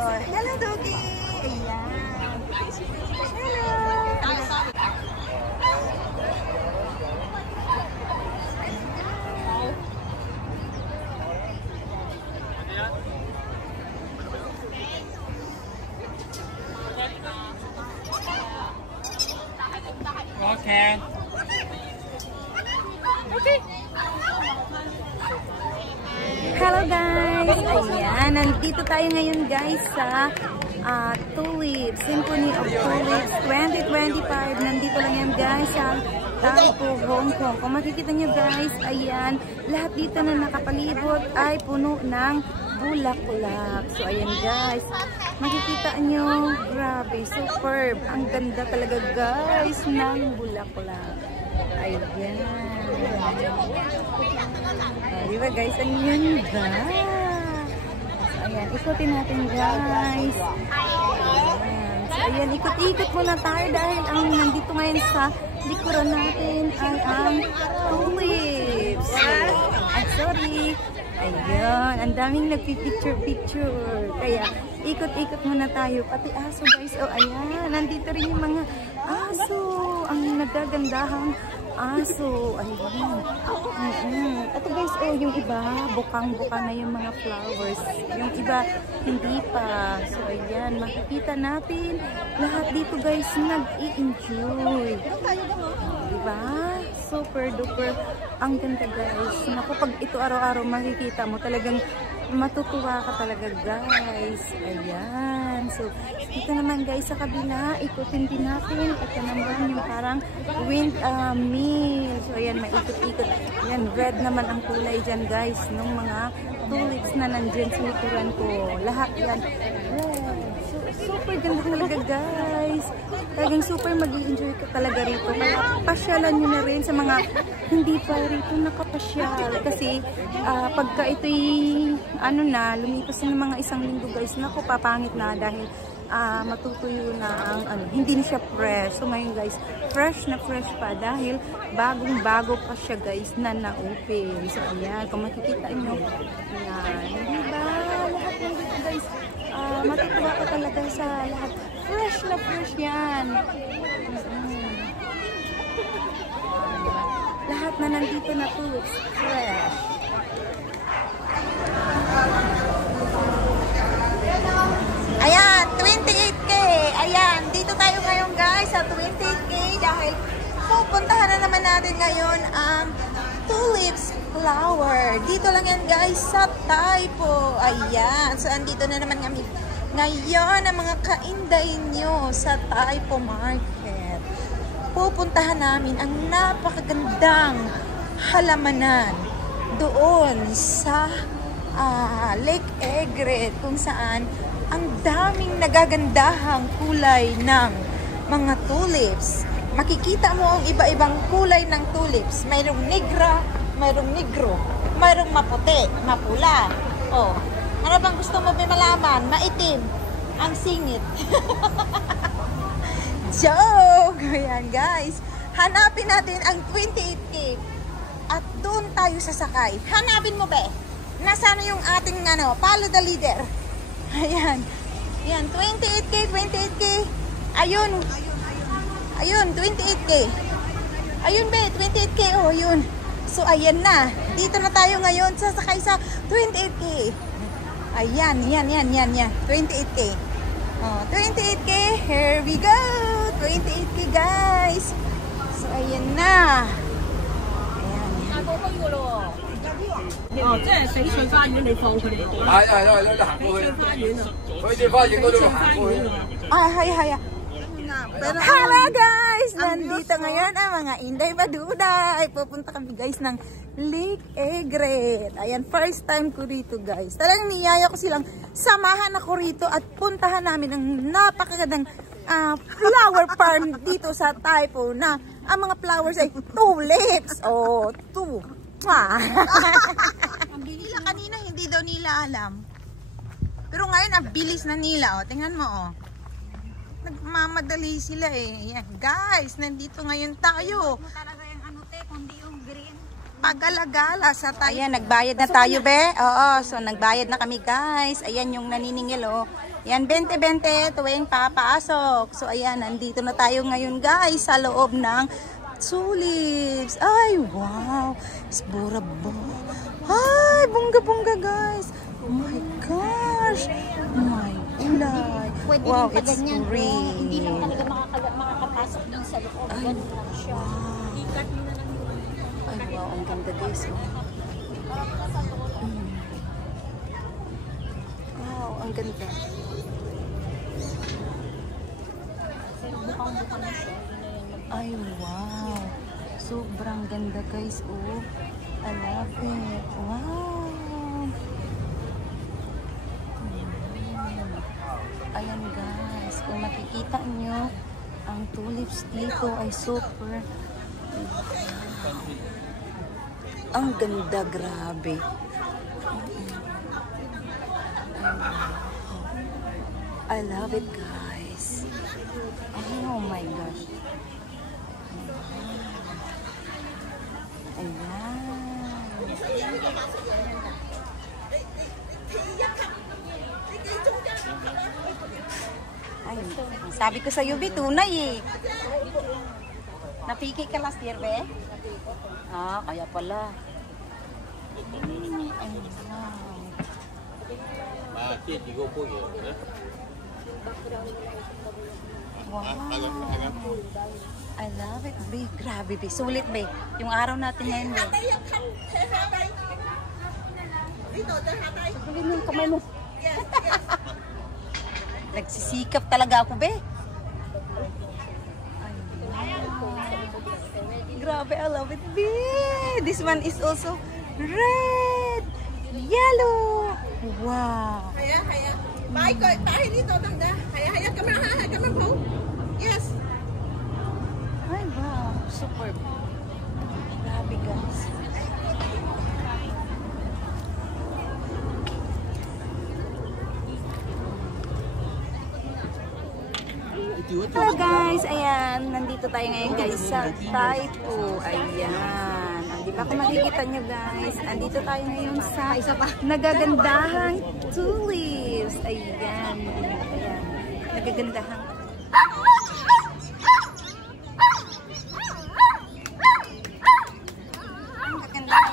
Hello, Doggy! Ayan. Hello! Okay. Okay. Hello guys! Ayan, nandito tayo ngayon guys sa Tulips, Symphony of Tulips 2025. Nandito lang yan guys sa Taipo, Hong Kong. Kung makikita nyo guys, ayan, lahat dito na nakapalibot ay puno ng bulaklak. So ayan guys, makikita nyo, grabe, superb. Ang ganda talaga guys ng bulaklak. Ayan. Diba guys, ang ganda. So, ayan, ikutin natin guys. Ayan. So, ayan, ikot-ikot muna tayo dahil ang nandito ngayon sa likuran natin ay ang tulips. So, I'm sorry. Ayan, ang daming nagpipicture-picture. Kaya, ikot-ikot muna tayo. Pati aso guys. O, ayan, nandito rin yung mga aso. Ang nagagandahang aso. Ayan. Ito guys, oh, yung iba, bukang-buka na yung mga flowers. Yung iba, hindi pa. So, ayan, makikita natin. Lahat dito guys, nag-i-enjoy. Diba? Super duper. Ang ganda guys. Naku, pag ito araw-araw makikita mo, talagang matutuwa ka talaga guys. Ayan. So, dito naman guys sa kabila, ikutin din natin. Ito naman yung parang windmill. So, ayan, maikot-ikot. Ayan, red naman ang kulay dyan guys. Nung mga tulips na nandyan sa likuran ko. Lahat yan red. So, super ganda talaga guys. Talagang super mag-i-enjoy ka talaga rito. Kaya pasyalan nyo na rin sa mga hindi pa rito nakapasyal. Kasi pagka ito'y ano na, lumipas na ng mga isang linggo guys, naku, papangit na dahil matutuyo na ang ano, hindi na siya fresh. So ngayon guys, fresh na fresh pa dahil bagong-bago pa siya guys na na-open. So ayan, kung makikita nyo, ayan, diba? Lahat ng dito guys, matutuwa ka talaga sa lahat. Fresh na fresh yan. Lahat na nandito na tulips, fresh. Ayan, 28K. Ayan, dito tayo ngayon guys sa 28K dahil pupuntahan na naman natin ngayon ang tulips flower. Dito lang yan guys sa Taipo. Ayan, so andito na naman kami ngayon ang mga kainday nyo sa Taipo Market. Pupuntahan namin ang napakagandang halamanan doon sa Lake Egret kung saan ang daming nagagandahang kulay ng mga tulips. Makikita mo ang iba-ibang kulay ng tulips. Mayroong negra, mayroong negro, mayroong maputi, mapula. Oh, ano bang gusto mo malaman? Maitim ang singit. Joke! Ayan guys. Hanapin natin ang 28K at doon tayo sasakay. Hanapin mo ba? Nasaan yung ating ano, follow the leader? Ayan. Ayan, 28K, 28K. Ayun. Ayun, 28K. Ayun be, 28K. Oh, ayun. So, ayan na. Dito na tayo ngayon sasakay sa 28K. Ayan, yan. 28K. Oh, 28K. Here we go. 28K, guys. So, ayan na. Ayan. 哦，即係翡翠花園，你放佢哋度。係，你行過去。翡翠花園嗰度行過去。Hay. Hello guys! Nandito ngayon ang mga Inday Baduday. Pupunta kami guys ng Lake Egret. Ayan, first time ko rito guys. Talagang niyaya ko silang samahan ako rito at puntahan namin ang napakagandang flower farm dito sa Taipo na ang mga flowers ay tulips. Oh, ang bilis kanina, hindi daw nila alam. Pero ngayon, ang bilis na nila. Oh. Tingnan mo, oh. Nagmamadali sila eh. Ayan, guys, nandito ngayon tayo. Talaga yung ano te, kundi yung green. Pag-alagala sa tayo. Ayan, nagbayad na tayo, be. Oo, so nagbayad na kami, guys. Ayan yung naniningil, oh. Yan, 20-20 tuwing papasok. So, ayan, nandito na tayo ngayon guys sa loob ng tulips. Ay, wow. Isbura ba? Ay, bongga-bongga guys. Oh my gosh. Oh my ulay. Wow, it's green. Hindi lang talaga makakapasok din sa loob. Ganun lang siya. Ay, wow, ang ganda guys. Wow, ang ganda. Bukang-bukang na siya. Ay, wow. Sobrang ganda guys. Oh, I love it. Wow. Ayan guys, kung makikita nyo, ang tulips dito ay super. Ang ganda, grabe. I love it guys. Oh my gosh. Ay, sabi ko sa UB, tunay eh. Napiki ka last year, be? Ah, kaya pala. Ay, wow. Wow. I love it, be. Grabe, be. Sulit, be. Yung araw natin ngayon, be. Sabihin yung kamay mo. Nagsisikap talaga ako, be. Ay, grabe, I love it, be. This one is also red, yellow. Wow. Haya. Bye, tayo dito, tanda. Haya, come on, po. Yes. Ay, wow. Super. Grabe, guys. Hello guys, ayan, nandito tayo ngayon guys sa Taipo, ayan, di ba kung makikita nyo guys, nandito tayo ngayon sa nagagandahang tulips, ayan, nagagandahang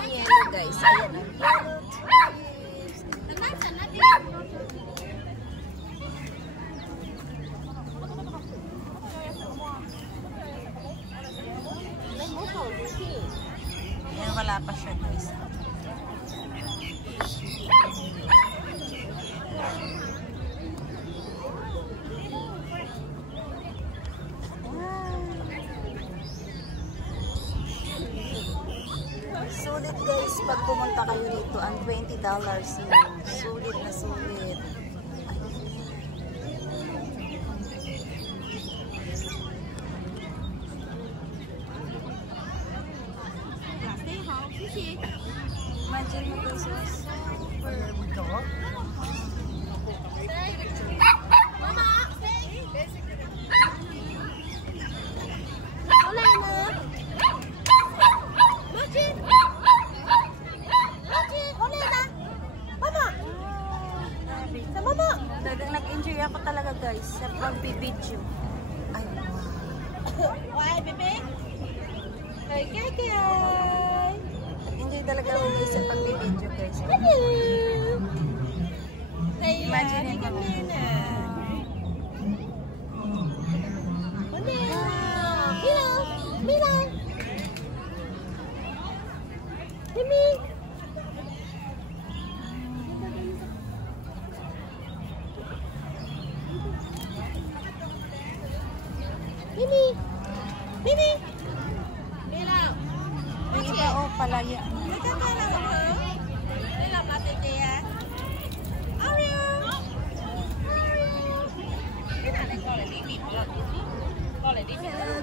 yellow guys, ayan, yellow tulips. Ayan, wala pa siya guys. Sulit guys pag pumunta kayo dito ang $20 yun. Sulit na sulit. Imagine mo guys, super dog. Talagang nag-enjoy ako talaga guys sa pag-video. Ay, wow. Why, bebe? Okay. Enjoy talaga ako guys sa pag-video guys. Imagine mo. Yung iba o palaya.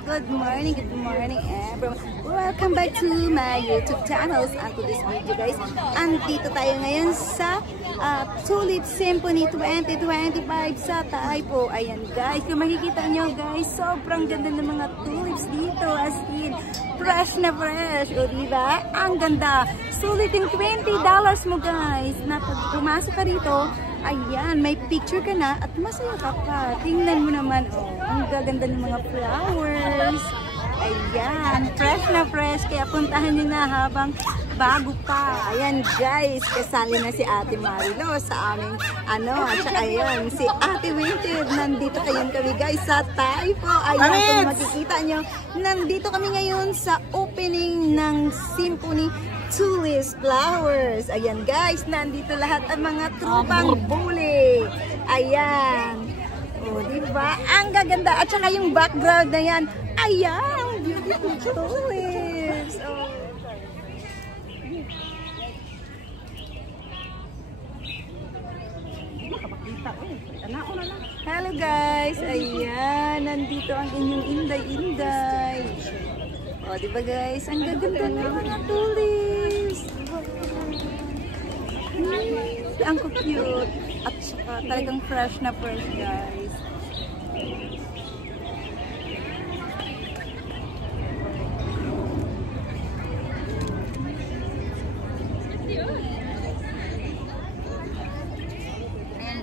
Good morning everyone. Welcome back to my YouTube channel. And to this video guys, andito tayo ngayon sa Tulip Symphony 2025 sa Taipo. Ayan guys, kung makikita nyo guys, sobrang ganda ng mga tulips dito, as in fresh na fresh. O diba? Ang ganda. Sulit yung $20 mo guys. Na pag pumasok ka rito, Ayan, may picture ka na at masaya ka pa. Tingnan mo naman, oh, ang gaganda ng mga flowers. Ayan, fresh na fresh. Kaya puntahan nyo na habang bago pa. Ayan guys, kasali na si Ate Marilo sa aming at saka ayan, si Ate Winted. Nandito kayon kami guys sa Taipo. Ayan, kung makikita nyo, nandito kami ngayon sa opening ng Symphony Tulips Flowers. Ayan guys, nandito lahat ang mga trupang bule. Ayan. O, diba? Ang gaganda. At saka yung background na yan. Ayan, beautiful tulips. Oh. Hello guys. Ayan, nandito ang inyong inday-inday. O, diba guys? Ang gaganda ng mga tulips. Ang cute. At saka talagang fresh na fresh guys.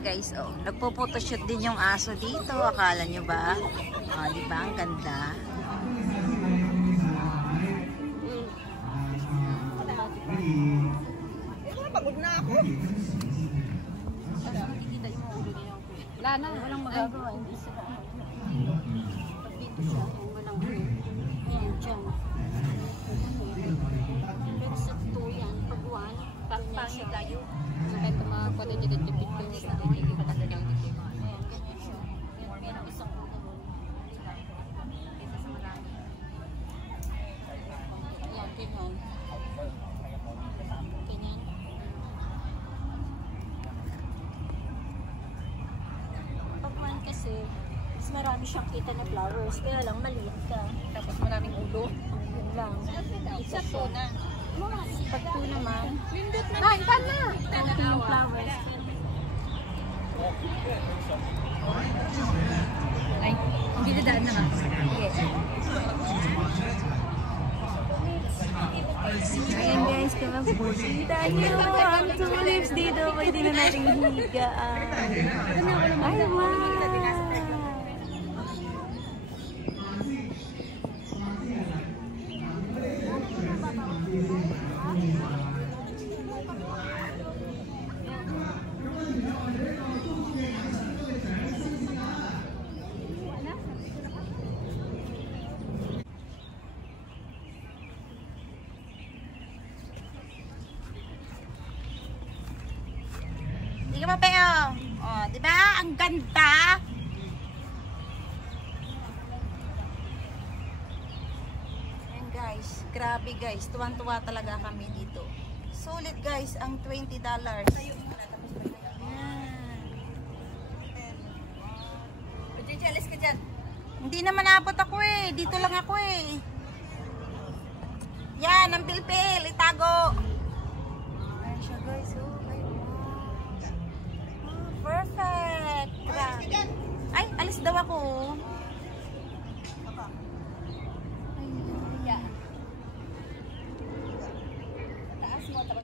Guys, oh, nagpo-photoshoot din yung aso dito. Akala nyo ba? Oh, di ba? Ang ganda. Pagod na ako. Wala na, walang magagawa. Hindi sila. Pagpito siya, walang ulo. Ayan, dyan. Pero sa totoo yan, pagwan, pangit tayo. Kahit kumakot na dito, tipid ko yung sa akin, hindi pa nagagawin dito yung mga. Ayan, ganyan siya. Meron isang ulo. Kaysa sa marami. Ayan, ganyan. Ganyan. Pagwan kasi, mas marami siyang kita na flowers, kaya lang maliit ka. Tapos maraming ulo. Yun lang. Isa to na. Pag to naman. Tan na! Ito yung flowers. Ay, hindi dadaan na nga. Yes. Ayan guys, kung makikita nyo ang tulips dito, pwede na natin higaan. Ay, wow! Hindi ka mapeo. Oh, di ba? Ang ganda. Ayan guys, grabe guys. Tuwan-tuwa talaga kami dito. Sulit guys, ang $20. Ayan. Alis ka dyan. Hindi naman naabot ako eh. Dito lang ako eh. Yan, ang pilpil. Itago. Ayan siya guys. Oh. Perfect! Grabe. Ay, alis daw ako.